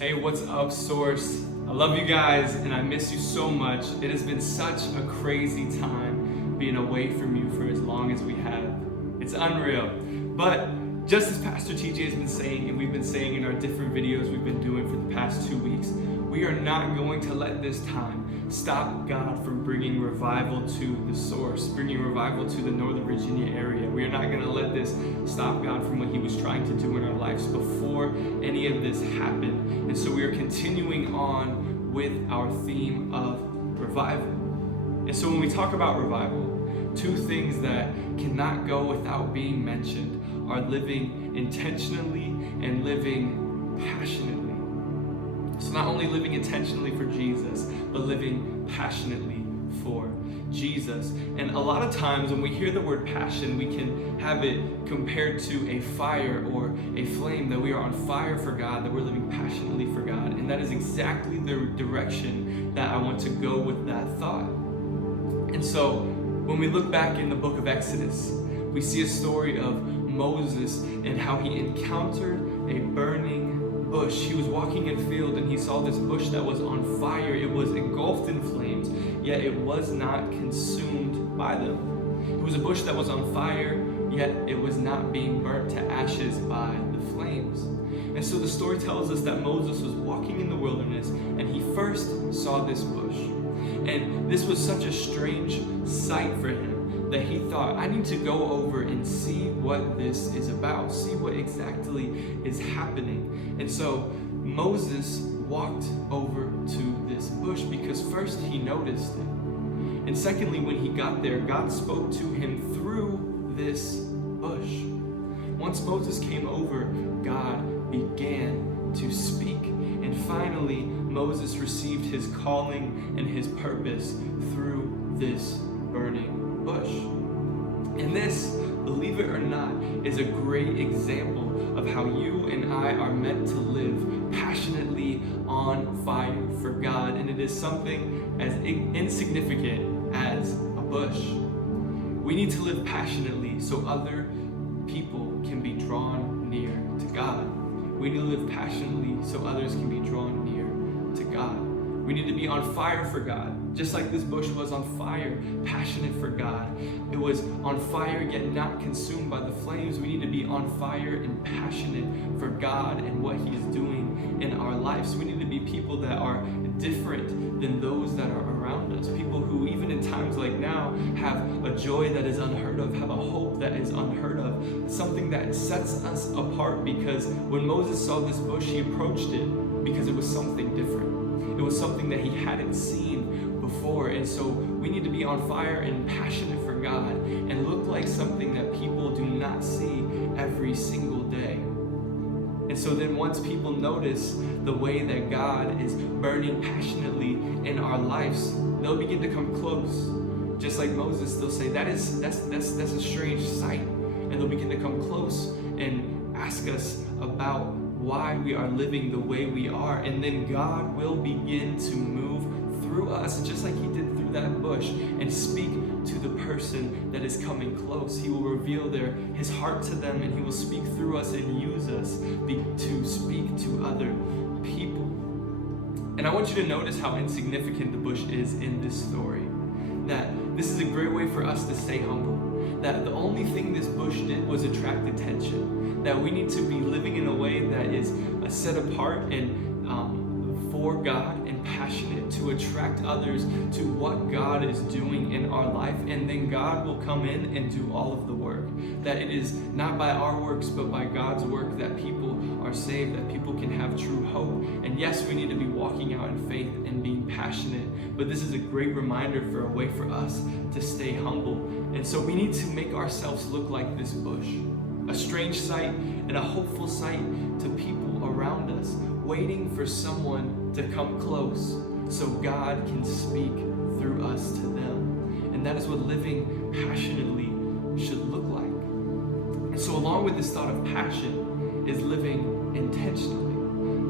Hey, what's up, Source? I love you guys and I miss you so much. It has been such a crazy time being away from you for as long as we have. It's unreal. But just as Pastor TJ has been saying, and we've been saying in our different videos we've been doing for the past 2 weeks, we are not going to let this time stop God from bringing revival to the Source, bringing revival to the Northern Virginia area. We are not going to let this stop God from what He was trying to do in our lives before any of this happened. And so we are continuing on with our theme of revival. And so when we talk about revival, 2 things that cannot go without being mentioned are living intentionally and living passionately. So not only living intentionally for Jesus, but living passionately for Jesus. And a lot of times when we hear the word passion, we can have it compared to a fire or a flame, that we are on fire for God, that we're living passionately for God. And that is exactly the direction that I want to go with that thought. And so when we look back in the book of Exodus, we see a story of Moses and how he encountered a burning bush. He was walking in a field and he saw this bush that was on fire. It was engulfed in flames, yet it was not consumed by them. It was a bush that was on fire, yet it was not being burnt to ashes by the flames. And so the story tells us that Moses was walking in the wilderness and he first saw this bush. And this was such a strange sight for him that he thought, I need to go over and see what this is about, see what exactly is happening. And so Moses walked over to this bush because first he noticed it. And secondly, when he got there, God spoke to him through this bush. Once Moses came over, God began to speak. And finally, Moses received his calling and his purpose through this burning bush. And this, believe it or not, is a great example of how you and I are meant to live passionately on fire for God. And it is something as insignificant as a bush. We need to live passionately so other people can be drawn near to God. We need to live passionately so others can be drawn near to God. We need to be on fire for God, just like this bush was on fire, passionate for God. It was on fire yet not consumed by the flames. We need to be on fire and passionate for God and what He is doing in our lives. We need to be people that are different than those that are around us. People who, even in times like now, have a joy that is unheard of, have a hope that is unheard of, something that sets us apart, because when Moses saw this bush, he approached it because it was something different. It was something that he hadn't seen before. And so we need to be on fire and passionate for God and look like something that people do not see every single day. And so then once people notice the way that God is burning passionately in our lives, they'll begin to come close. Just like Moses, they'll say, that's a strange sight. And they'll begin to come close and ask us about why we are living the way we are. And then God will begin to move through us, just like He did through that bush, and speak to the person that is coming close. He will reveal His heart to them, and He will speak through us and use us to speak to other people. And I want you to notice how insignificant the bush is in this story. That this is a great way for us to stay humble. That the only thing this bush did was attract attention. That we need to be living in a way that is set apart and for God and passionate to attract others to what God is doing in our life. And then God will come in and do all of the work. That it is not by our works, but by God's work that people are saved, that people can have true hope. And yes, we need to be walking out in faith and being passionate, but this is a great reminder for a way for us to stay humble. And so we need to make ourselves look like this bush, a strange sight and a hopeful sight to people around us, waiting for someone to come close so God can speak through us to them. And that is what living passionately should look like. And so along with this thought of passion is living intentionally.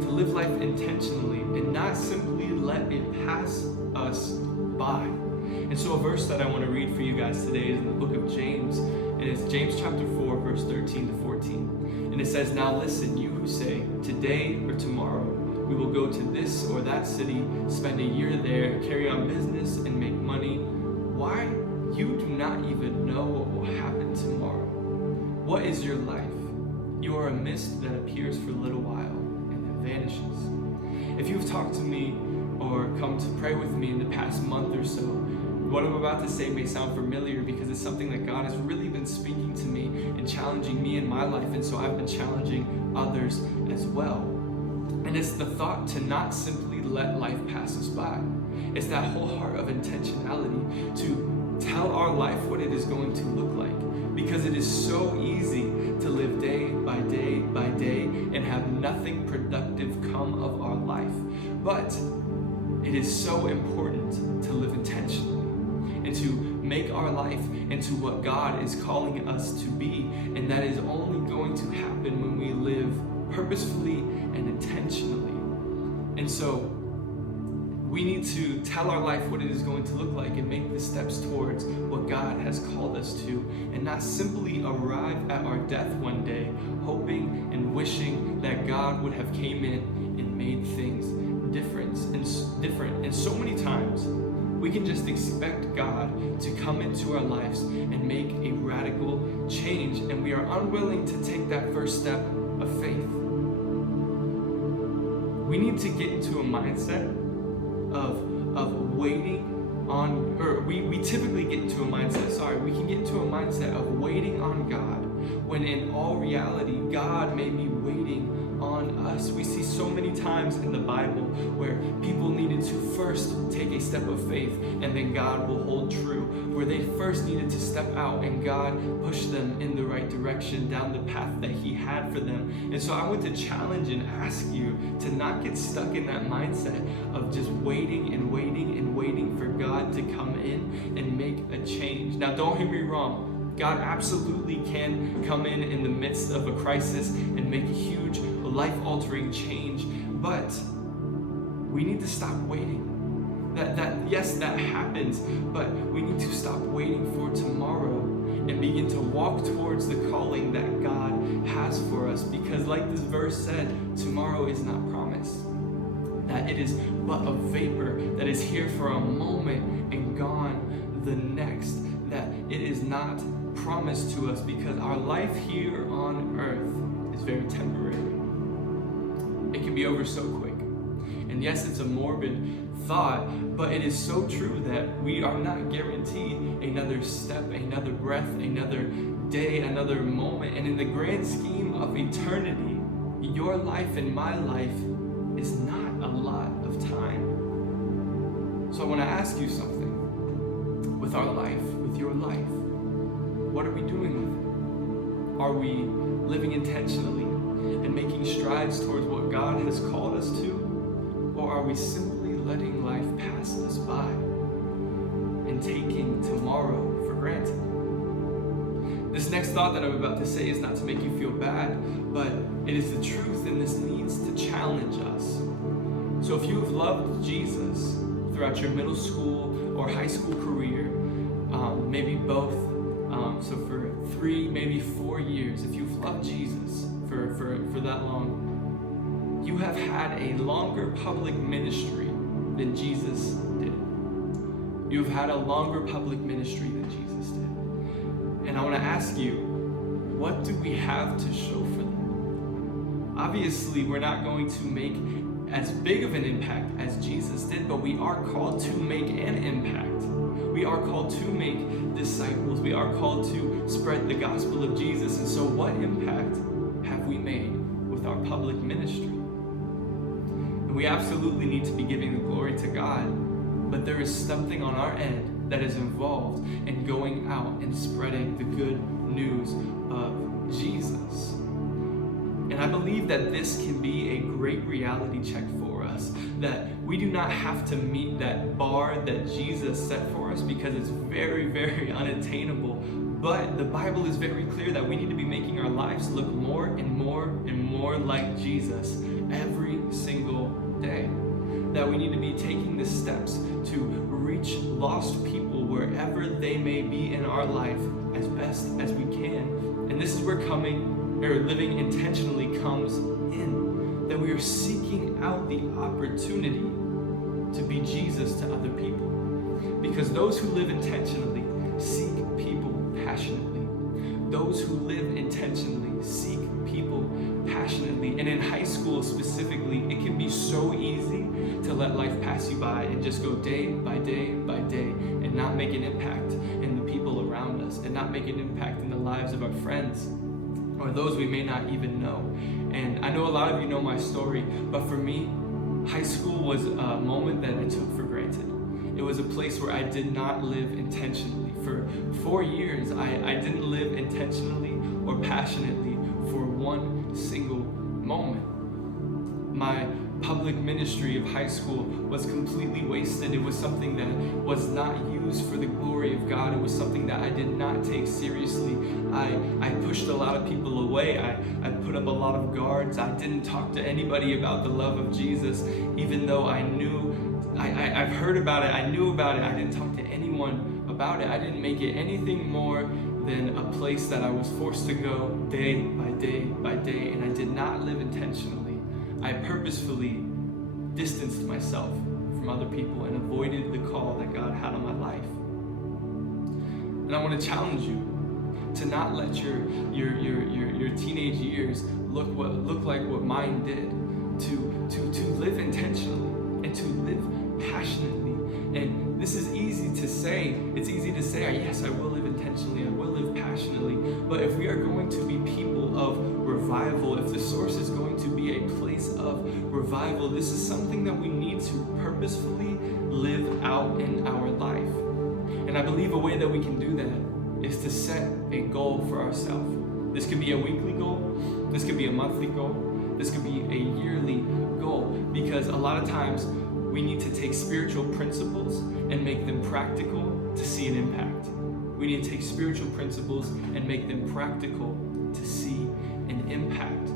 To live life intentionally and not simply let it pass us by. And so a verse that I want to read for you guys today is in the book of James. And it's James chapter 4, verse 13 to 14. And it says, "Now listen, you who say, today or tomorrow we will go to this or that city, spend a year there, carry on business, and make money. Why? You do not even know what will happen tomorrow. What is your life? You are a mist that appears for a little while and then vanishes. If you've talked to me or come to pray with me in the past month or so, what I'm about to say may sound familiar because it's something that God has really been speaking to me and challenging me in my life, and so I've been challenging others as well. And it's the thought to not simply let life pass us by. It's that whole heart of intentionality to tell our life what it is going to look like, because it is so easy to live day by day by day and have nothing productive come of our life. But it is so important to live intentionally and to make our life into what God is calling us to be, and that is only going to happen when we live purposefully and intentionally. And so we need to tell our life what it is going to look like and make the steps towards what God has called us to, and not simply arrive at our death one day hoping and wishing that God would have came in and made things different. And so many times we can just expect God to come into our lives and make a radical change, and we are unwilling to take that first step of faith. We need to get into a mindset of waiting on, or we typically get into a mindset, we can get into a mindset of waiting on God, when in all reality, God may be waiting on us. We see so many times in the Bible where people needed to first take a step of faith and then God will hold true, where they first needed to step out and God pushed them in the right direction down the path that He had for them. And so I want to challenge and ask you to not get stuck in that mindset of just waiting and waiting and waiting for God to come in and make a change. Now, don't hear me wrong. God absolutely can come in the midst of a crisis and make a huge life-altering change, but we need to stop waiting. Yes, that happens, but we need to stop waiting for tomorrow and begin to walk towards the calling that God has for us, because like this verse said, tomorrow is not promised. That it is but a vapor that is here for a moment and gone the next. That it is not promised to us, because our life here on earth is very temporary. It can be over so quick. And yes, it's a morbid thought, but it is so true that we are not guaranteed another step, another breath, another day, another moment. And in the grand scheme of eternity, your life and my life is not a lot of time. So I want to ask you something. With our life, with your life, what are we doing with it? Are we living intentionally and making strides towards what God has called us to? Or are we simply letting life pass us by and taking tomorrow for granted? This next thought that I'm about to say is not to make you feel bad, but it is the truth, and this needs to challenge us. So if you have loved Jesus throughout your middle school or high school career, maybe both, so for 3, maybe 4 years, if you've loved Jesus for that long, you have had a longer public ministry than Jesus did. You've had a longer public ministry than Jesus did. And I want to ask you, what do we have to show for them? Obviously, we're not going to make as big of an impact as Jesus did, but we are called to make an impact. We are called to make disciples. We are called to spread the gospel of Jesus. And so what impact have we made with our public ministry? And we absolutely need to be giving the glory to God, but there is something on our end that is involved in going out and spreading the good news of Jesus. And I believe that this can be a great reality check for us, that we do not have to meet that bar that Jesus set for us, because it's very, very unattainable. But the Bible is very clear that we need to be making our lives look more and more and more like Jesus every single day. That we need to be taking the steps to reach lost people wherever they may be in our life as best as we can. And this is where living intentionally comes in. that we are seeking out the opportunity to be Jesus to other people. Because those who live intentionally seek people passionately. Those who live intentionally seek people passionately. And in high school specifically, it can be so easy to let life pass you by and just go day by day by day and not make an impact in the people around us and not make an impact in the lives of our friends or those we may not even know. And I know a lot of you know my story, but for me, high school was a moment that I took for granted. It was a place where I did not live intentionally. For 4 years, I didn't live intentionally or passionately for one single moment. My public ministry of high school was completely wasted. It was something that was not used for the glory of God. It was something that I did not take seriously. I pushed a lot of people away. I put up a lot of guards. I didn't talk to anybody about the love of Jesus, even though I knew, I've heard about it, I knew about it. I didn't talk to anyone about it. I didn't make it anything more than a place that I was forced to go day by day by day, and I did not live intentionally. I purposefully distanced myself from other people and avoided the call that God had on my life. And I want to challenge you to not let your teenage years look like what mine did. To live intentionally and to live passionately. And this is easy to say. It's easy to say, yes, I will live intentionally, I will live passionately. But if we are going to be people of revival, if the source is going to be a place of revival, this is something that we need to purposefully live out in our life. And I believe a way that we can do that is to set a goal for ourselves. This could be a weekly goal, this could be a monthly goal, this could be a yearly goal, because a lot of times we need to take spiritual principles and make them practical to see an impact. We need to take spiritual principles and make them practical to see an impact.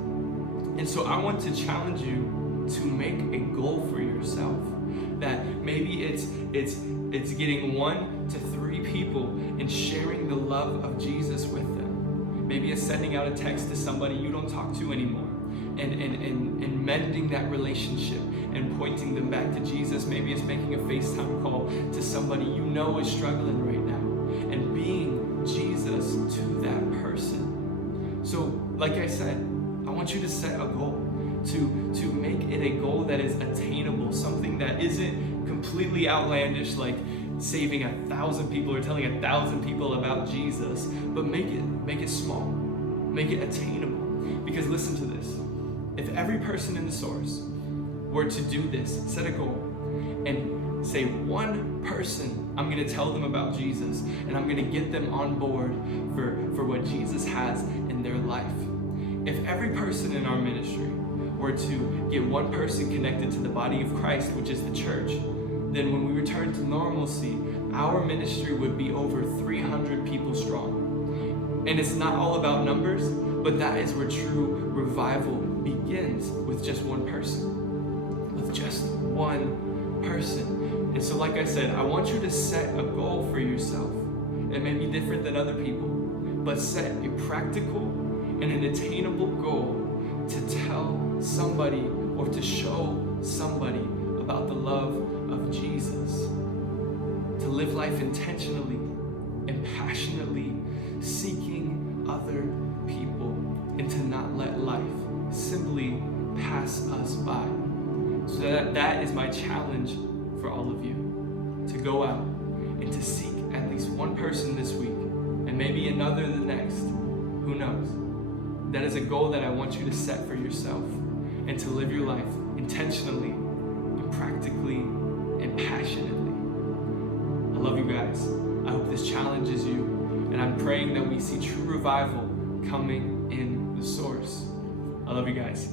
And so I want to challenge you to make a goal for yourself. That maybe it's getting 1 to 3 people and sharing the love of Jesus with them. Maybe it's sending out a text to somebody you don't talk to anymore and mending that relationship and pointing them back to Jesus. Maybe it's making a FaceTime call to somebody you know is struggling right now and being Jesus to that person. So, like I said, I want you to set a goal, to make it a goal that is attainable, something that isn't completely outlandish, like saving 1,000 people or telling 1,000 people about Jesus, but make it small, make it attainable. Because listen to this, if every person in the source were to do this, set a goal, and say one person, I'm going to tell them about Jesus, and I'm going to get them on board for what Jesus has in their life. If every person in our ministry were to get one person connected to the body of Christ, which is the church, then when we return to normalcy, our ministry would be over 300 people strong. And it's not all about numbers, but that is where true revival begins, with just one person. With just one person. And so like I said, I want you to set a goal for yourself. It may be different than other people, but set a practical and an attainable goal to tell somebody or to show somebody about the love of Jesus. To live life intentionally and passionately, seeking other people, and to not let life simply pass us by. So that is my challenge for all of you, to go out and to seek at least one person this week, and maybe another the next, who knows. That is a goal that I want you to set for yourself, and to live your life intentionally and practically and passionately. I love you guys. I hope this challenges you, and I'm praying that we see true revival coming in the source. I love you guys.